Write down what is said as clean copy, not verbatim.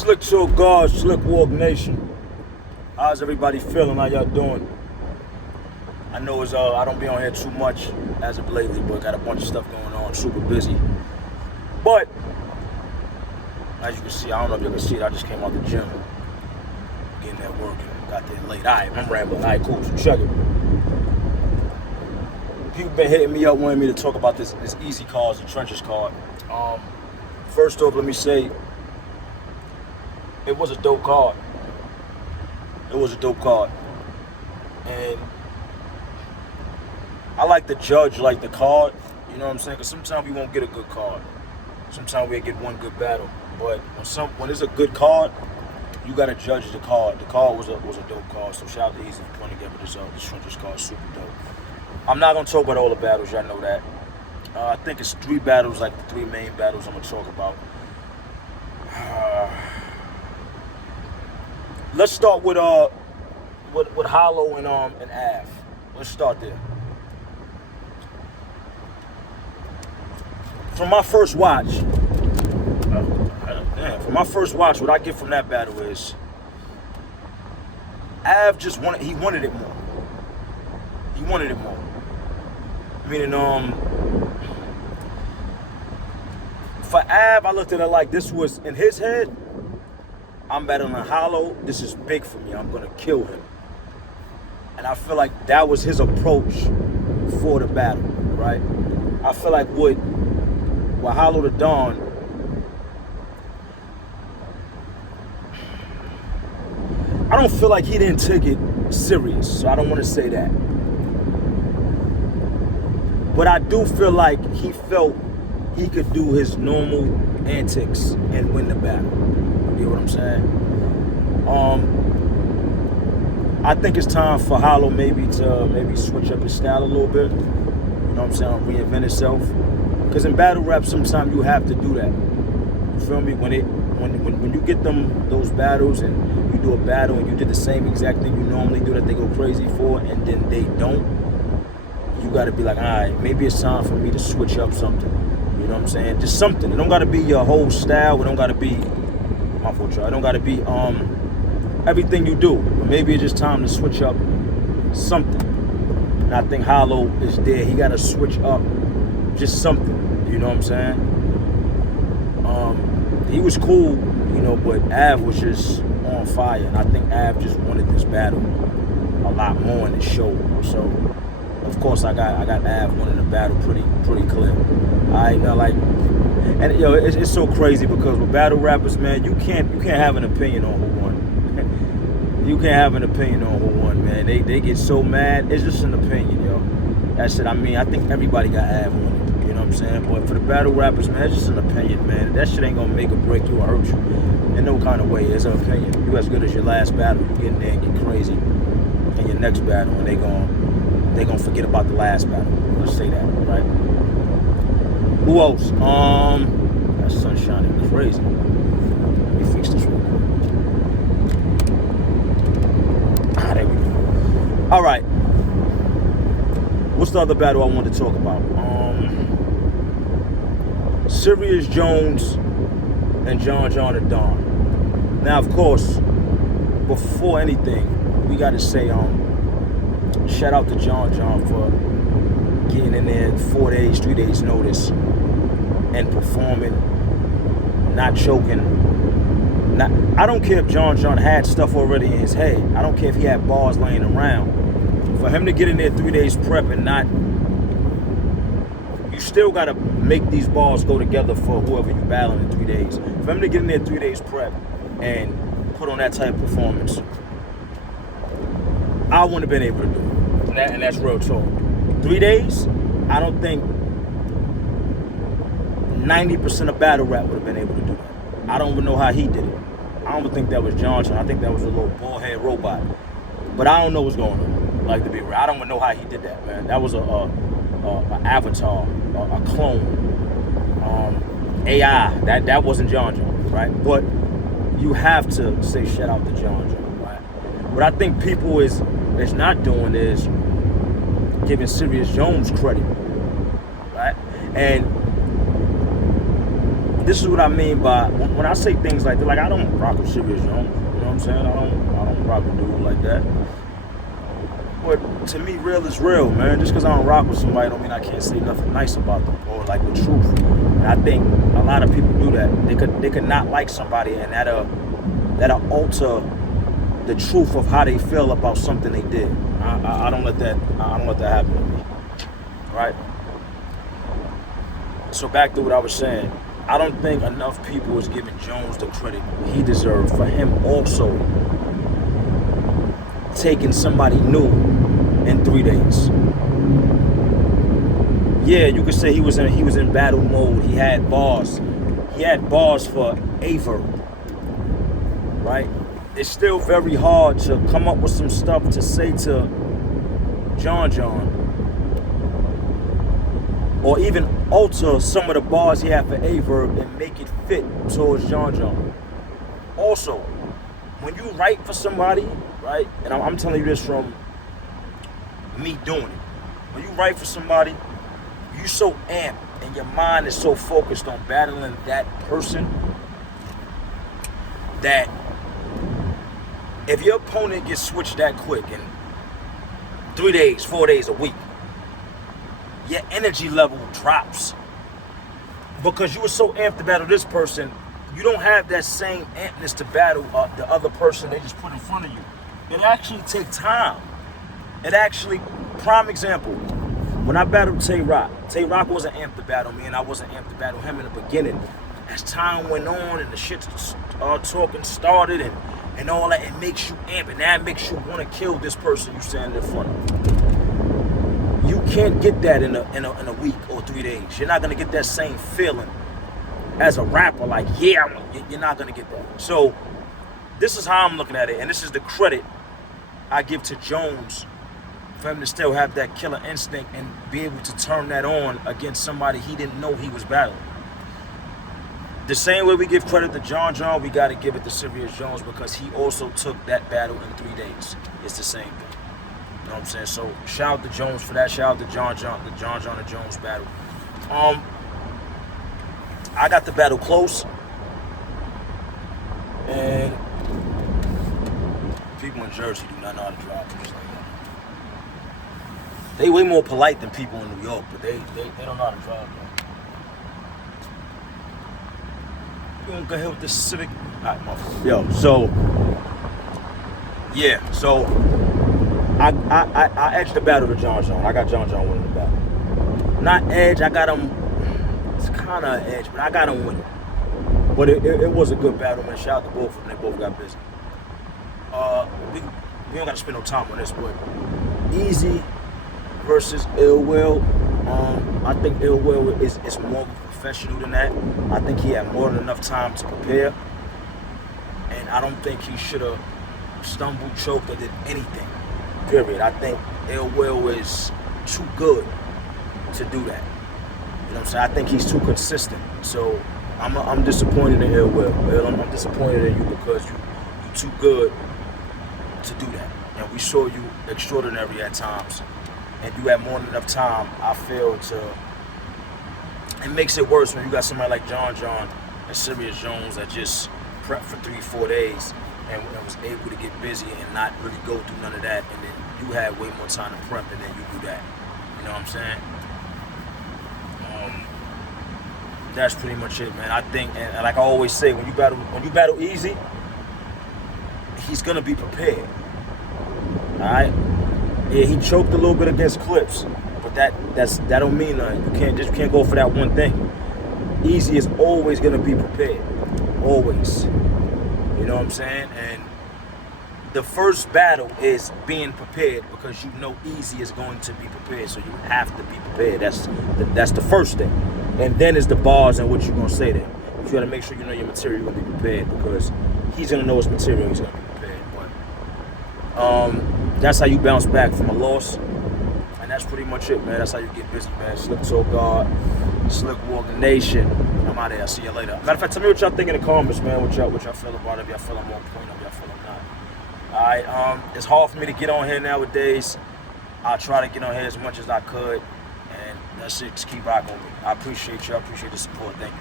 Slick Chill God, Slick Walk Nation. How's everybody feeling? How y'all doing? I know it's I don't be on here too much as of lately, but got a bunch of stuff going on. Super busy. But as you can see, I don't know if you can see it. I just came out the gym, getting that work, and got there late. Alright, I'm rambling. Alright, cool. So check it. People been hitting me up, wanting me to talk about this Easy Cars, the Trenches card. First off, let me say, it was a dope card. It was a dope card. And I like to judge like the card, you know what I'm saying? Because sometimes we won't get a good card. Sometimes we'll get one good battle. But when it's a good card, you gotta judge the card. The card was a dope card. So shout out to Easy for putting together this Trenches card, super dope. I'm not gonna talk about all the battles, y'all know that. I think it's 3 battles, like the 3 main battles I'm gonna talk about. Let's start with Hollow and Av. Let's start there. From my first watch, what I get from that battle is Av just wanted it more. He wanted it more. Meaning, for Av, I looked at it like this was in his head. I'm battling Hollow. This is big for me. I'm gonna kill him. And I feel like that was his approach for the battle, right? I feel like with Hollow the Don, I don't feel like he didn't take it serious. So I don't want to say that. But I do feel like he felt he could do his normal antics and win the battle. You know what I'm saying? I think it's time for Hollow to switch up his style a little bit. You know what I'm saying? Reinvent itself. Because in battle rap, sometimes you have to do that. You feel me? When you get those battles and you do a battle and you did the same exact thing you normally do that they go crazy for, and then they don't, you got to be like, all right, maybe it's time for me to switch up something. You know what I'm saying? Just something. It don't got to be your whole style. It don't got to be, my fault, y'all. It don't got to be everything you do. But maybe it's just time to switch up something. And I think Hollow is there. He got to switch up just something. You know what I'm saying? He was cool, you know, but Av was just on fire. And I think Av just wanted this battle a lot more in the show. So, of course, I got Av winning the battle pretty clear. I know, like, and yo, it's so crazy because with battle rappers, man, you can't have an opinion on who won. You can't have an opinion on who won, man. They get so mad. It's just an opinion, yo. That's it. I mean, I think everybody got Av winning. You know what I'm saying? But for the battle rappers, man, it's just an opinion, man. That shit ain't gonna make or break you or hurt you in no kind of way. It's an opinion. You as good as your last battle. You get in there and get crazy in your next battle, and they gonna forget about the last battle. Let's say that, right? Who else? That sun shining crazy. Let me fix this real quick. There we go. All right. What's the other battle I wanted to talk about? Serious Jones and John the Don. Now, of course, before anything, we got to say shout out to John for getting in there 4 days, 3 days notice and performing, not choking. I don't care if John had stuff already in his head. I don't care if he had bars laying around. For him to get in there 3 days prep and not, you still got to make these bars go together for whoever you battling in 3 days. For him to get in there 3 days prep and put on that type of performance, I wouldn't have been able to do it. And that's real talk. 3 days, I don't think 90% of battle rap would have been able to do that. I don't even know how he did it. I don't think that was Johnson. I think that was a little bald-head robot. But I don't know what's going on. Like, to be real, I don't even know how he did that, man. That was a avatar, a clone, AI. That wasn't John, right? But you have to say shout out to John, right? What I think people is not doing is giving Serious Jones credit, right? And this is what I mean by when I say things like that. Like, I don't rock with Serious Jones. You know what I'm saying? I don't rock with dudes like that. But to me, real is real, man. Just because I don't rock with somebody don't mean I can't say nothing nice about them or like the truth. And I think a lot of people do that. They could not like somebody, and that'll alter the truth of how they feel about something they did. I don't let that happen to me. Right? So back to what I was saying. I don't think enough people is giving Jones the credit he deserved for him also taking somebody new in 3 days. Yeah, you could say he was in battle mode. He had bars. He had bars for Aver. Right? It's still very hard to come up with some stuff to say to John, or even alter some of the bars he had for Aver and make it fit towards John. Also, when you write for somebody, right, and I'm telling you this from me doing it. When you write for somebody, you so amped and your mind is so focused on battling that person that if your opponent gets switched that quick in 3 days, 4 days, a week, your energy level drops because you were so amped to battle this person. You don't have that same ampness to battle the other person they just put in front of you. It actually takes time. It actually, prime example, when I battled Tay Rock wasn't amped to battle me, and I wasn't amped to battle him in the beginning. As time went on and the shit talking started and all that, it makes you amp, and that makes you want to kill this person you stand in front of. You can't get that in a week or 3 days. You're not gonna get that same feeling as a rapper. Like, yeah, you're not gonna get that. So this is how I'm looking at it, and this is the credit I give to Jones for him to still have that killer instinct and be able to turn that on against somebody he didn't know he was battling. The same way we give credit to John, we got to give it to Serious Jones because he also took that battle in 3 days. It's the same thing. You know what I'm saying? So shout out to Jones for that. Shout out to John and Jones battle. I got the battle close, and people in Jersey do not know how to drive things like that. They way more polite than people in New York, but they don't know how to drive. You gonna go ahead with this Civic? All right, motherfucker. Yo, so yeah, so I edged the battle to John. I got John winning the battle. Not edge, I got him. It's kind of an edge, but I got him winning. But it was a good battle, man. Shout out to both of them. They both got busy. We don't got to spend no time on this, but Easy versus Ill Will. I think Ill Will is more professional than that. I think he had more than enough time to prepare, and I don't think he should have stumbled, choked, or did anything. Period. I think Ill Will is too good to do that. You know what I'm saying? I think he's too consistent. So I'm disappointed in Ill Will. I'm disappointed in you because you too good to do that. And we saw you extraordinary at times. And you had more than enough time, I feel, to... It makes it worse when you got somebody like John and Serious Jones that just prepped for 3-4 days and was able to get busy and not really go through none of that. And then you had way more time to prep and then you do that. You know what I'm saying? That's pretty much it, man. I think, and like I always say, when you battle Easy, he's gonna be prepared. All right. Yeah, he choked a little bit against Clips, but that don't mean nothing. You can't go for that one thing. Easy is always gonna be prepared, always. You know what I'm saying? And the first battle is being prepared because you know Easy is going to be prepared, so you have to be prepared. That's the first thing. And then is the bars and what you're gonna say there. You gotta make sure you know your material, you're gonna be prepared because he's gonna know his material, he's gonna be prepared. But that's how you bounce back from a loss. And that's pretty much it, man. That's how you get busy, man. Slick Soul God, Slick Walker Nation. I'm out of here. I'll see you later. Matter of fact, tell me what y'all think in the comments, man. What y'all feel about it. If y'all feel I'm on point, if y'all feel I'm not. Alright, it's hard for me to get on here nowadays. I'll try to get on here as much as I could. And that's it. Just keep rocking with me. I appreciate you. I appreciate the support. Thank you.